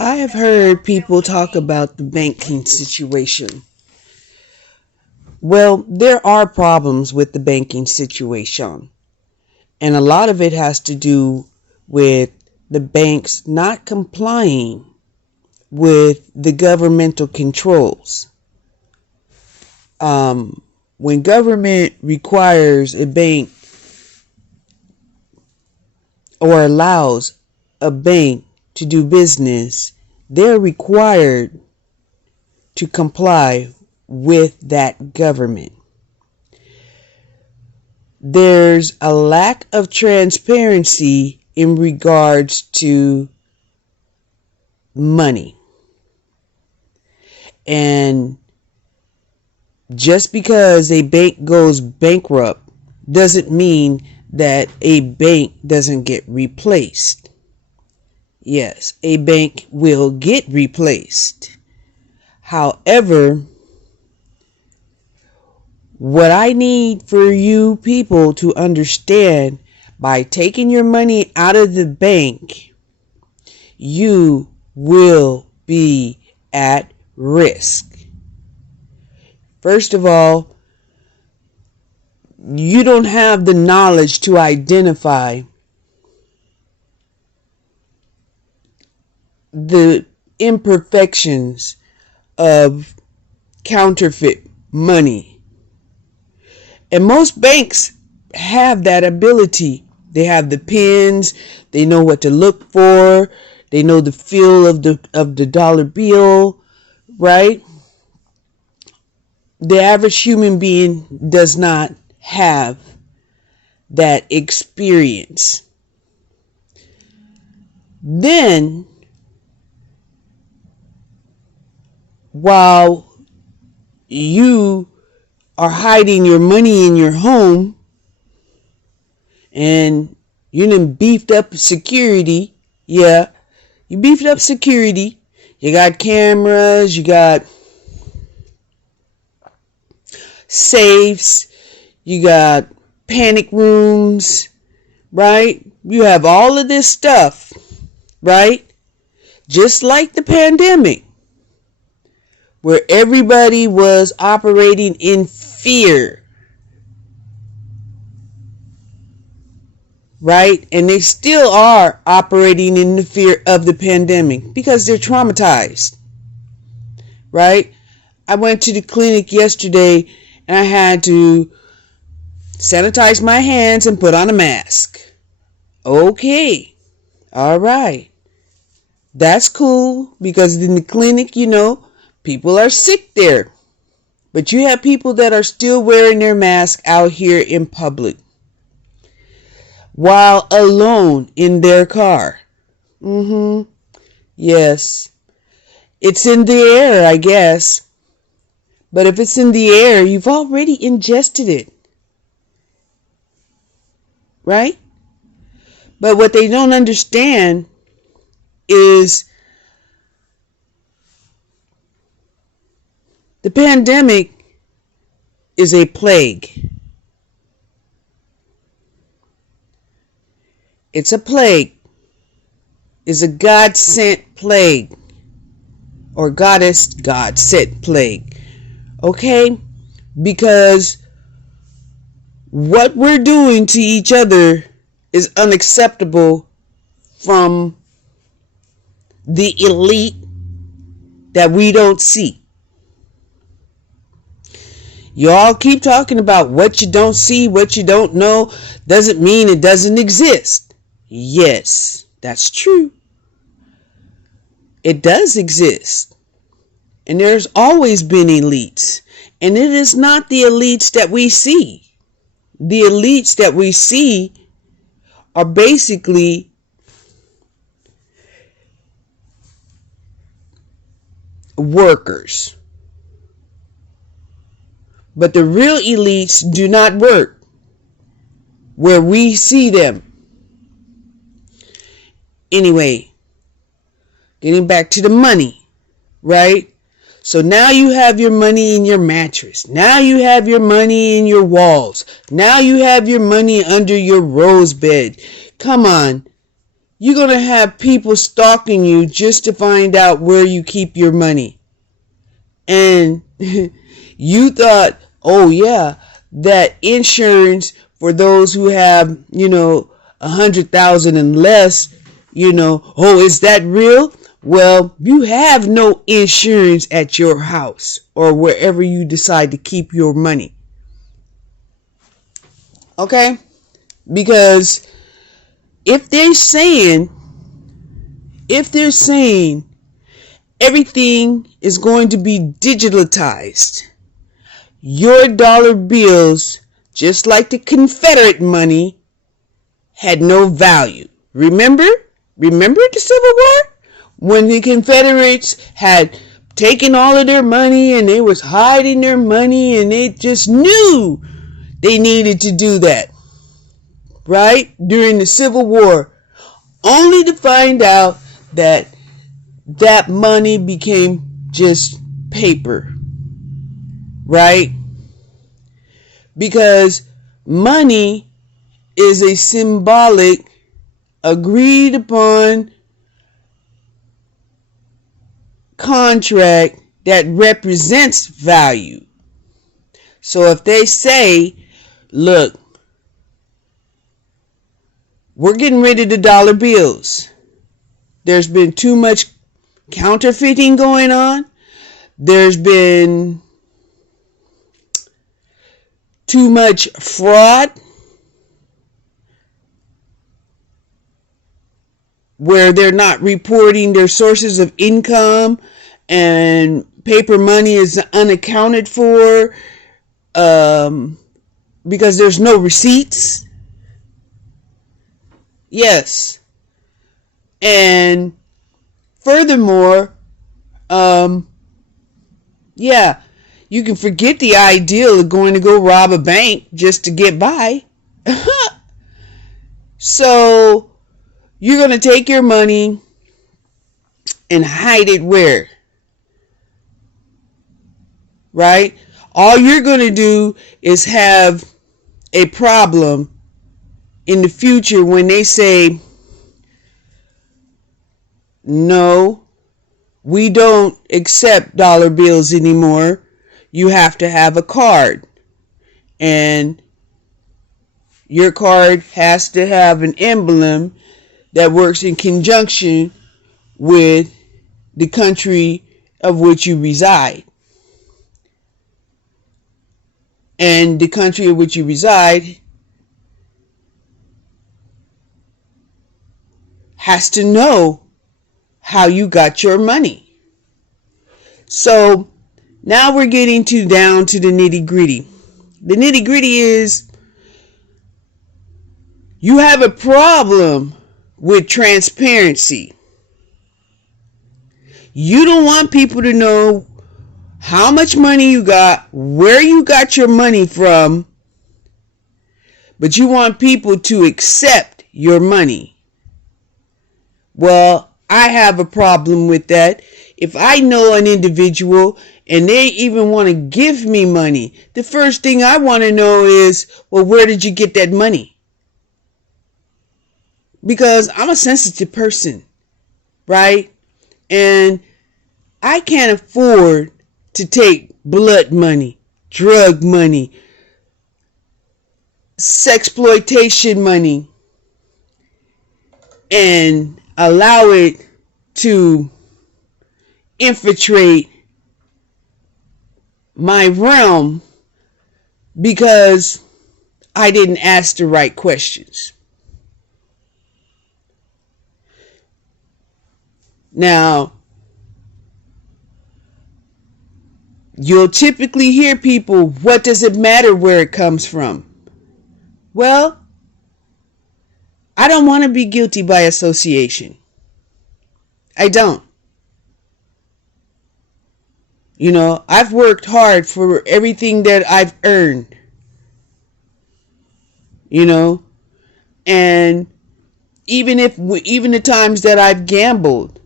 I have heard people talk about the banking situation. Well, there are problems with the banking situation, and a lot of it has to do with the banks not complying with the governmental controls. When government requires a bank or allows a bank to do business, they're required to comply with that government. There's a lack of transparency in regards to money. And just because a bank goes bankrupt doesn't mean that a bank doesn't get replaced. Yes, a bank will get replaced. However, what I need for you people to understand, by taking your money out of the bank, you will be at risk. First of all, you don't have the knowledge to identify the imperfections of counterfeit money. And most banks have that ability. They have the pins, they know what to look for, they know the feel of the dollar bill, right? The average human being does not have that experience. Then, while you are hiding your money in your home and you done beefed up security, you beefed up security, you got cameras, you got safes, you got panic rooms, right? You have all of this stuff, right? Just like the pandemic, where everybody was operating in fear, right? And they still are operating in the fear of the pandemic because they're traumatized, right? I went to the clinic yesterday and I had to sanitize my hands and put on a mask. Okay. All right. That's cool because in the clinic, people are sick there. But you have people that are still wearing their mask out here in public while alone in their car. Yes. It's in the air, I guess. But if it's in the air, you've already ingested it. Right? But what they don't understand is the pandemic is a plague. It's a plague. It's a God-sent plague. Or God-sent plague. Okay? Because what we're doing to each other is unacceptable from the elite that we don't see. You all keep talking about what you don't see, what you don't know, doesn't mean it doesn't exist. Yes, that's true. It does exist. And there's always been elites. And it is not the elites that we see. The elites that we see are basically workers. But the real elites do not work where we see them. Anyway, getting back to the money, right? So now you have your money in your mattress. Now you have your money in your walls. Now you have your money under your rose bed. Come on. you're going to have people stalking you just to find out where you keep your money. And you thought, oh yeah, that insurance for those who have, 100,000 and less, oh, is that real? Well, you have no insurance at your house or wherever you decide to keep your money. Okay? Because if they're saying everything is going to be digitalized, your dollar bills, just like the Confederate money, had no value. Remember the Civil War? When the Confederates had taken all of their money and they was hiding their money and they just knew they needed to do that, right? During the Civil War, only to find out that money became just paper, right? Because money is a symbolic, agreed upon contract that represents value. So if they say, look, we're getting rid of the dollar bills. There's been too much counterfeiting going on. There's been too much fraud where they're not reporting their sources of income and paper money is unaccounted for because there's no receipts. Yes. And furthermore, you can forget the ideal of going to go rob a bank just to get by. So you're going to take your money and hide it where? Right? All you're going to do is have a problem in the future when they say, no, we don't accept dollar bills anymore. You have to have a card. And your card has to have an emblem that works in conjunction with the country of which you reside. And the country of which you reside has to know how you got your money. So now we're getting down to the nitty gritty. The nitty gritty is you have a problem with transparency. You don't want people to know how much money you got, where you got your money from, but you want people to accept your money. Well, I have a problem with that. If I know an individual and they even want to give me money, the first thing I want to know is, well, where did you get that money? Because I'm a sensitive person, right? And I can't afford to take blood money, drug money, sexploitation money, and allow it to infiltrate my realm because I didn't ask the right questions. Now, you'll typically hear people, what does it matter where it comes from? Well, I don't want to be guilty by association. I don't. I've worked hard for everything that I've earned. And even the times that I've gambled,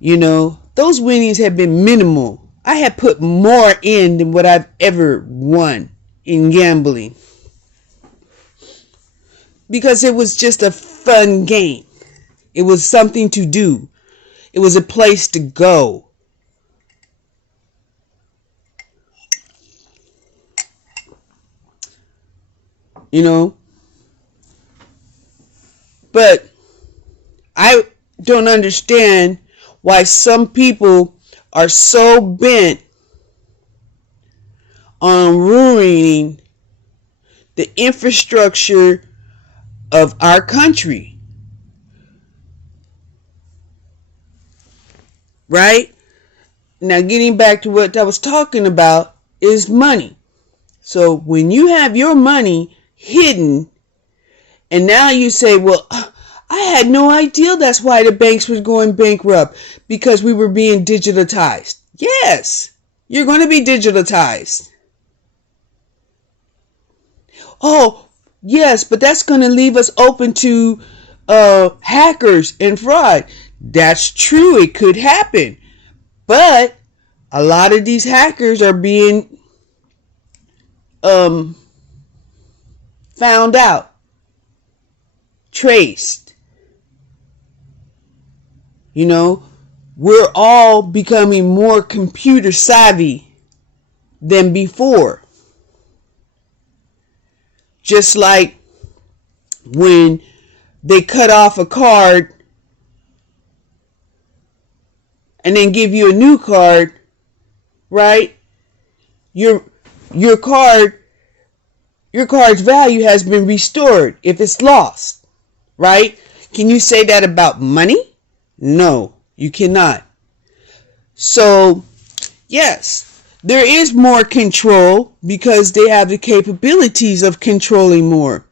those winnings have been minimal. I have put more in than what I've ever won in gambling. Because it was just a fun game. It was something to do. It was a place to go. You know? But I don't understand why some people are so bent on ruining the infrastructure of our country. Right? Now, getting back to what I was talking about is money. So when you have your money hidden, and now you say, well, I had no idea that's why the banks were going bankrupt, because we were being digitalized. Yes, you're going to be digitalized. Oh, yes, but that's going to leave us open to hackers and fraud. That's true. It could happen. But a lot of these hackers are being found out, traced. You know, we're all becoming more computer savvy than before. Just like when they cut off a card and then give you a new card, right? Your card's value has been restored if it's lost, right? Can you say that about money? No, you cannot. So, yes, there is more control because they have the capabilities of controlling more.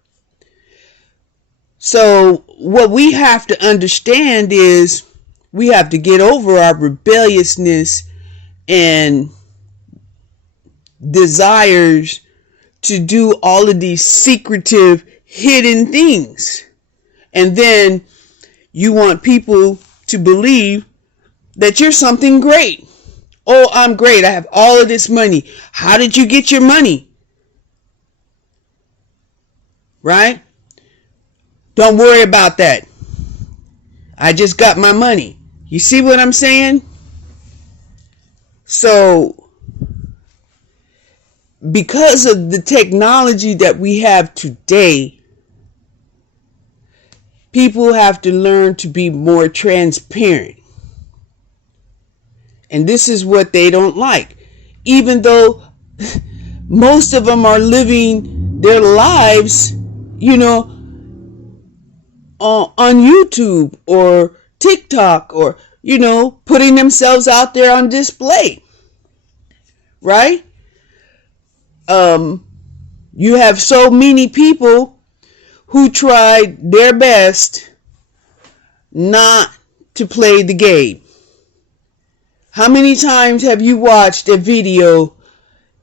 So, what we have to understand is we have to get over our rebelliousness and desires to do all of these secretive, hidden things. And then you want people to believe that you're something great. Oh, I'm great. I have all of this money. How did you get your money? Right? Don't worry about that. I just got my money. You see what I'm saying? So, because of the technology that we have today, people have to learn to be more transparent. And this is what they don't like. Even though most of them are living their lives, you know, on YouTube or TikTok, or, you know, putting themselves out there on display. Right? You have so many people who tried their best not to play the game. How many times have you watched a video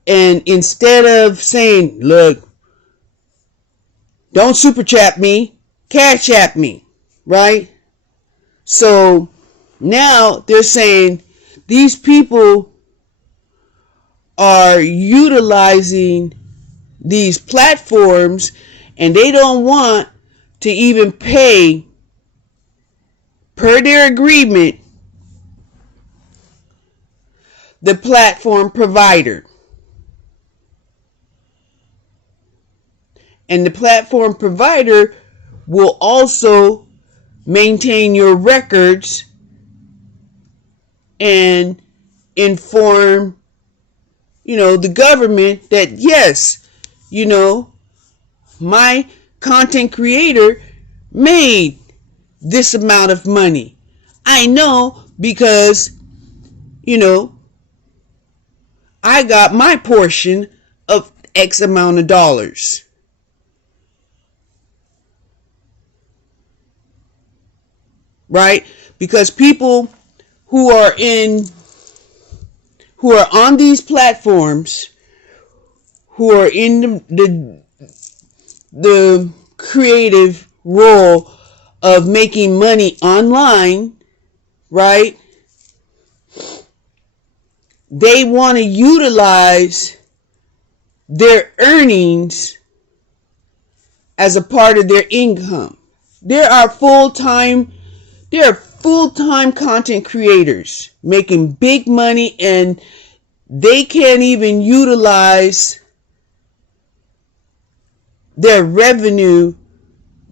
and instead of saying, look, don't super chat me, cash app me, right? So now they're saying these people are utilizing these platforms and they don't want to even pay per their agreement the platform provider. And the platform provider will also maintain your records and inform, you know, the government that yes, you know, my content creator made this amount of money. I know because, you know, I got my portion of X amount of dollars. Right? Because people who are on these platforms, who are in the creative role of making money online, right? They want to utilize their earnings as a part of their income. There are full-time There are full-time content creators making big money, and they can't even utilize their revenue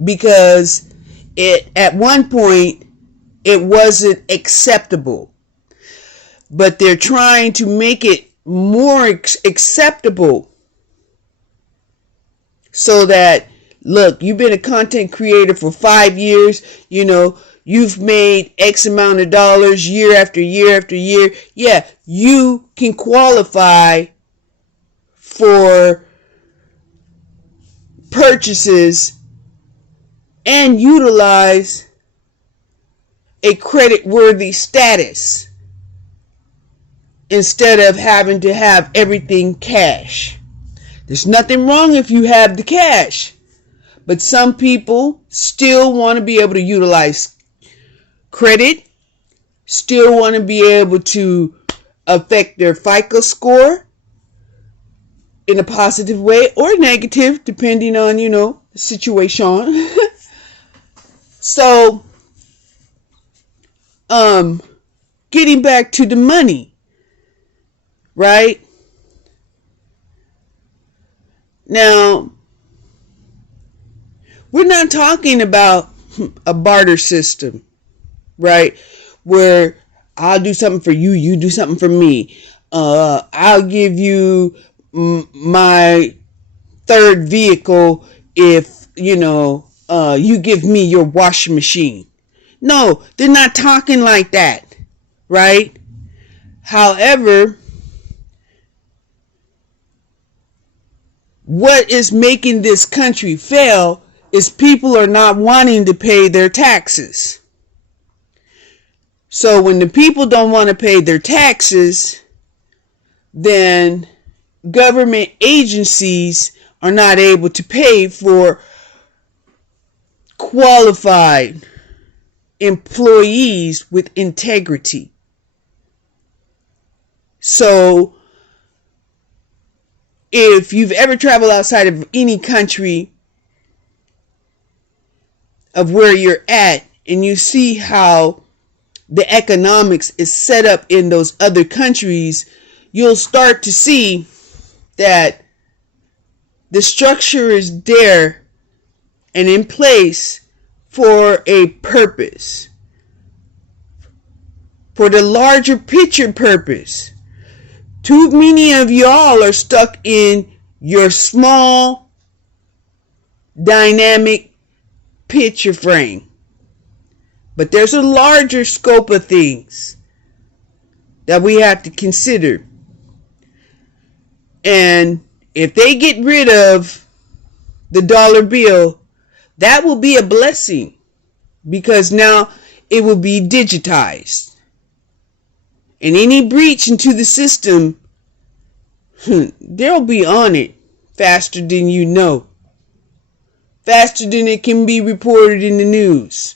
because at one point it wasn't acceptable. But they're trying to make it more acceptable so that, look, you've been a content creator for 5 years, you've made X amount of dollars year after year after year. Yeah, you can qualify for purchases and utilize a credit-worthy status instead of having to have everything cash. There's nothing wrong if you have the cash, but some people still want to be able to utilize credit, still want to be able to affect their FICO score in a positive way or negative, depending on, the situation. So, getting back to the money, right? Now, we're not talking about a barter system, right? Where I'll do something for you, you do something for me. I'll give you my third vehicle if, you give me your washing machine. No, they're not talking like that, right? However, what is making this country fail is people are not wanting to pay their taxes. So when the people don't want to pay their taxes, then government agencies are not able to pay for qualified employees with integrity. So if you've ever traveled outside of any country of where you're at and you see how the economics is set up in those other countries, you'll start to see that the structure is there and in place for a purpose, for the larger picture purpose. Too many of y'all are stuck in your small dynamic picture frame. But there's a larger scope of things that we have to consider. And if they get rid of the dollar bill, that will be a blessing because now it will be digitized. And any breach into the system, they'll be on it faster than you know. Faster than it can be reported in the news.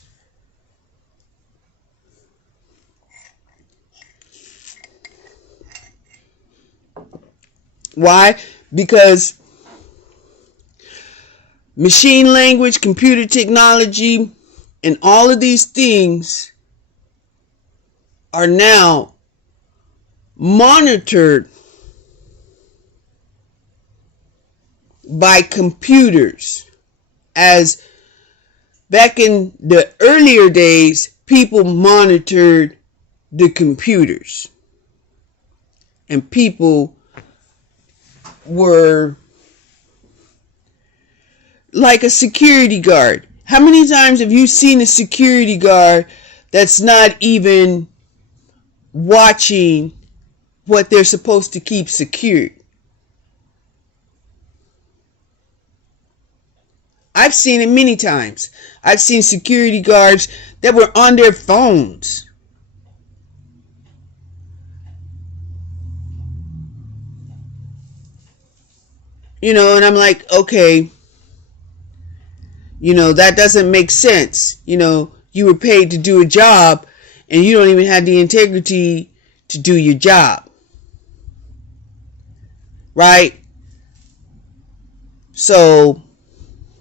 Why? Because machine language, computer technology, and all of these things are now monitored by computers. As back in the earlier days, people monitored the computers. And people were like a security guard. How many times have you seen a security guard that's not even watching what they're supposed to keep secured? I've seen it many times. I've seen security guards that were on their phones. And I'm like, okay, that doesn't make sense. You were paid to do a job and you don't even have the integrity to do your job. Right? So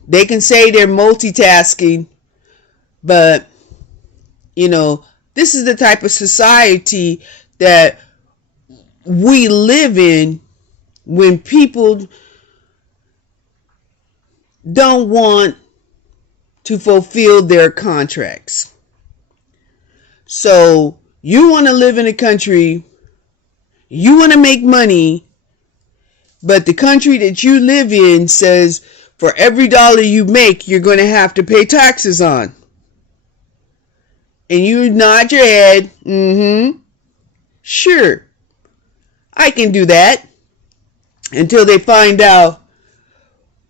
they can say they're multitasking, but This is the type of society that we live in when people don't want to fulfill their contracts. So you want to live in a country, you want to make money, but the country that you live in says for every dollar you make, you're going to have to pay taxes on. And you nod your head, sure, I can do that. Until they find out,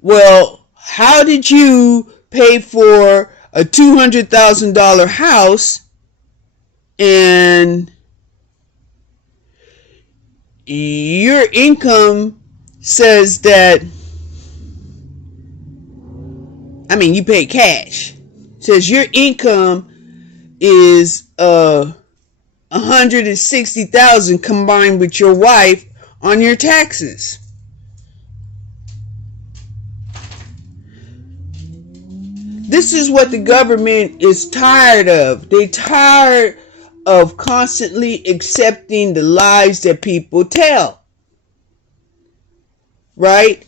well, how did you pay for a $200,000 house and your income says that, you pay cash, says your income is $160,000 combined with your wife on your taxes. This is what the government is tired of. They're tired of constantly accepting the lies that people tell. Right?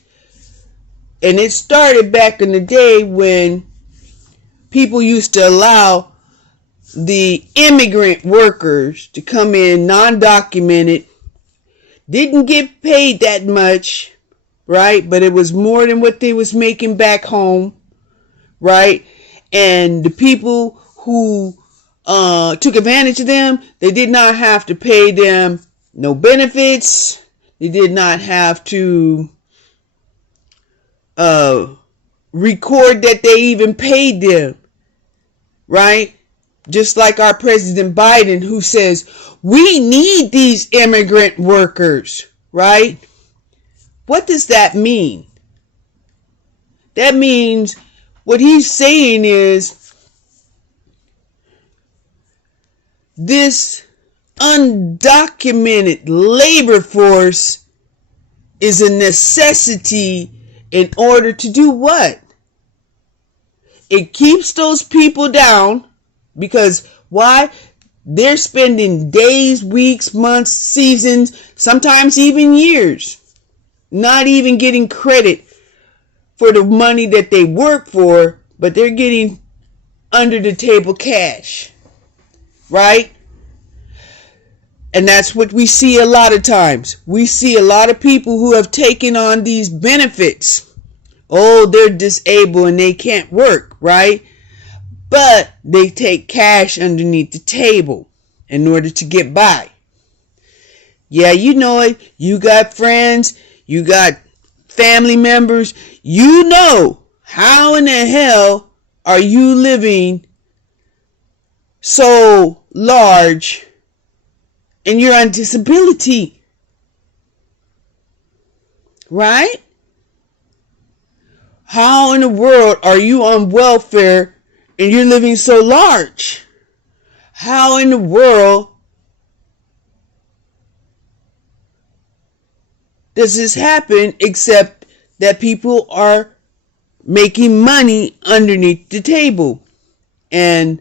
And it started back in the day when people used to allow the immigrant workers to come in non-documented, didn't get paid that much, right? But it was more than what they was making back home, right? And the people who took advantage of them, they did not have to pay them no benefits. They did not have to record that they even paid them, right? Just like our President Biden, who says, we need these immigrant workers, right? What does that mean? That means what he's saying is this undocumented labor force is a necessity in order to do what? It keeps those people down. Because why? They're spending days, weeks, months, seasons, sometimes even years, not even getting credit for the money that they work for, but they're getting under the table cash, right? And that's what we see a lot of times. We see a lot of people who have taken on these benefits. Oh, they're disabled and they can't work, right? But they take cash underneath the table in order to get by. Yeah, you know it. You got friends. You got family members. You know how in the hell are you living so large and you're on disability? Right? How in the world are you on welfare and you're living so large? How in the world does this happen except that people are making money underneath the table? And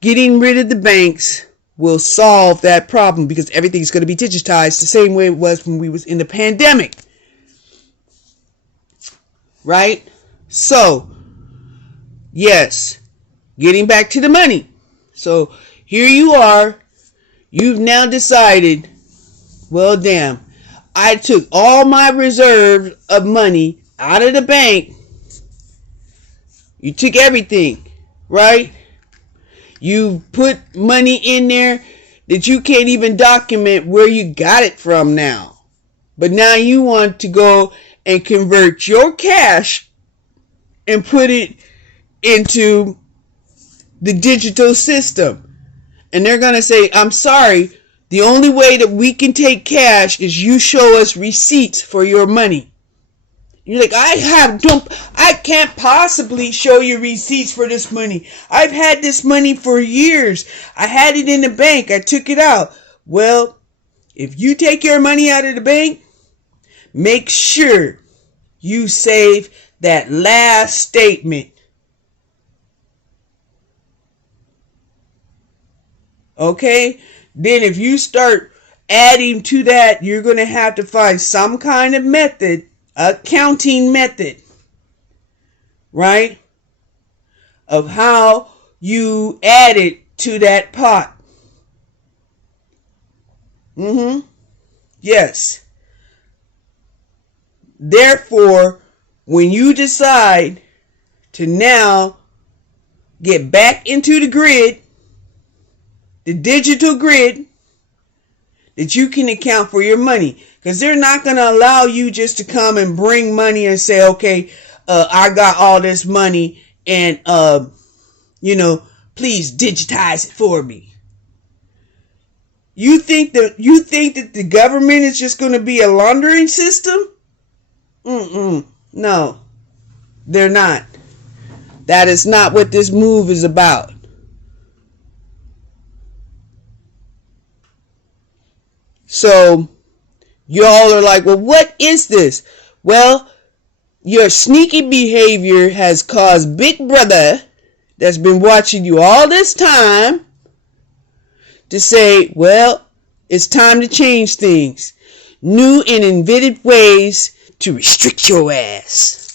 getting rid of the banks will solve that problem because everything's going to be digitized the same way it was when we was in the pandemic. Right? So, yes. Getting back to the money. So here you are. You've now decided, well, damn, I took all my reserves of money out of the bank. You took everything, right? You put money in there that you can't even document where you got it from now. But now you want to go and convert your cash and put it into the digital system. And they're going to say, I'm sorry, the only way that we can take cash is you show us receipts for your money. You're like, I can't possibly show you receipts for this money. I've had this money for years. I had it in the bank. I took it out. Well, if you take your money out of the bank, make sure you save that last statement. Okay? Then if you start adding to that, you're going to have to find some kind of method, accounting method, right? Of how you add it to that pot. Yes. Therefore, when you decide to now get back into the grid, the digital grid, that you can account for your money. Because they're not going to allow you just to come and bring money and say, okay, I got all this money and, please digitize it for me. You think that the government is just going to be a laundering system? No, they're not. That is not what this move is about. So, y'all are like, well, what is this? Well, your sneaky behavior has caused Big Brother, that's been watching you all this time, to say, well, it's time to change things. New and inventive ways to restrict your ass.